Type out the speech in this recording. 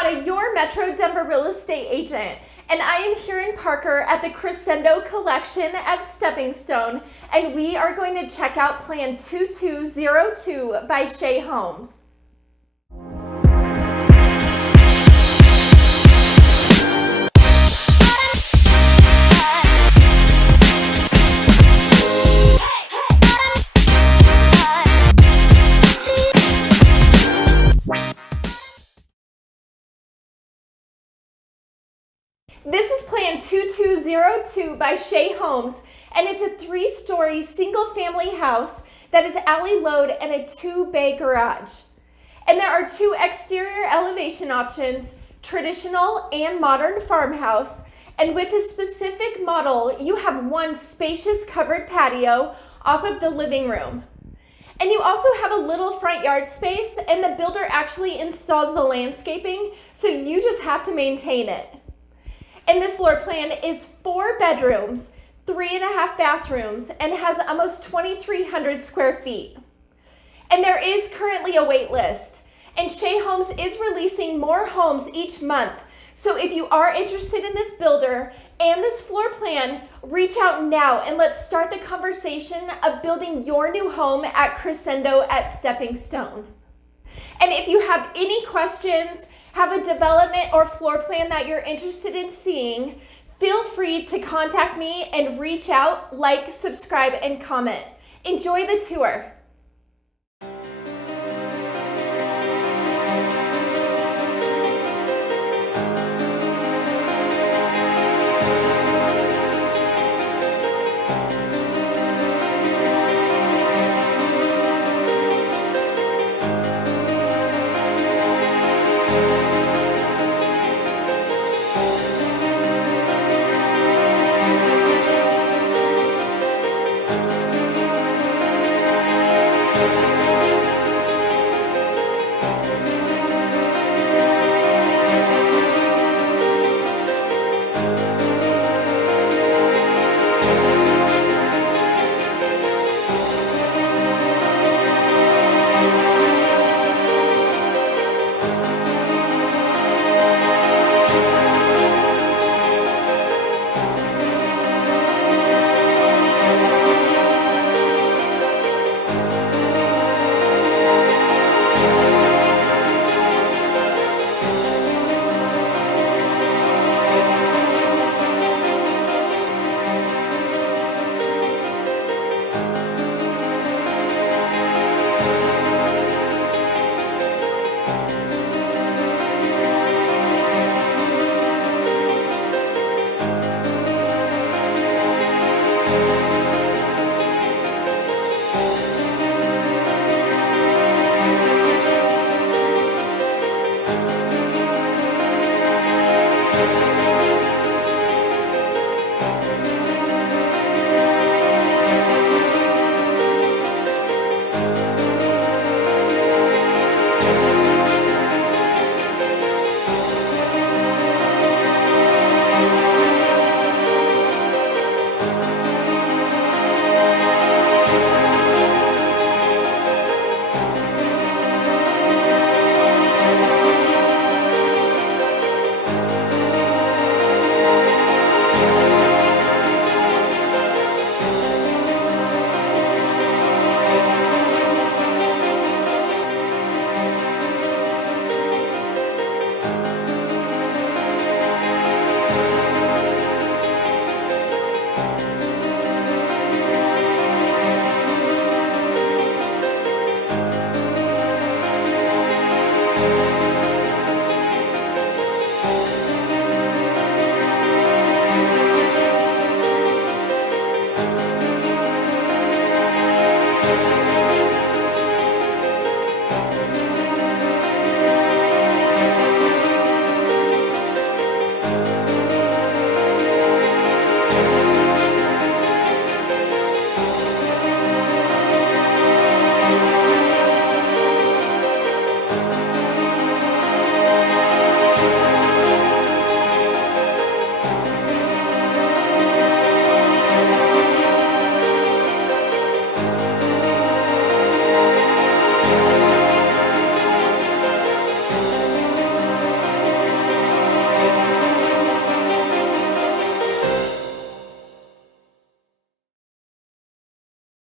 Nauta, your Metro Denver real estate agent, and I am here in Parker at the Crescendo collection at Stepping Stone, and we are going to check out Plan 2202 by Shea Homes. This is Plan 2202 by Shea Homes, and it's a 3-story single-family house that is alley-load and a 2-bay garage. And there are 2 exterior elevation options, traditional and modern farmhouse, and with a specific model, you have 1 spacious covered patio off of the living room. And you also have a little front yard space, and the builder actually installs the landscaping, so you just have to maintain it. And this floor plan is 4 bedrooms, 3.5 bathrooms, and has almost 2,300 square feet. And there is currently a wait list. And Shea Homes is releasing more homes each month. So if you are interested in this builder and this floor plan, reach out now and let's start the conversation of building your new home at Crescendo at Stepping Stone. And if you have any questions, have a development or floor plan that you're interested in seeing, feel free to contact me and reach out, like, subscribe, and comment. Enjoy the tour.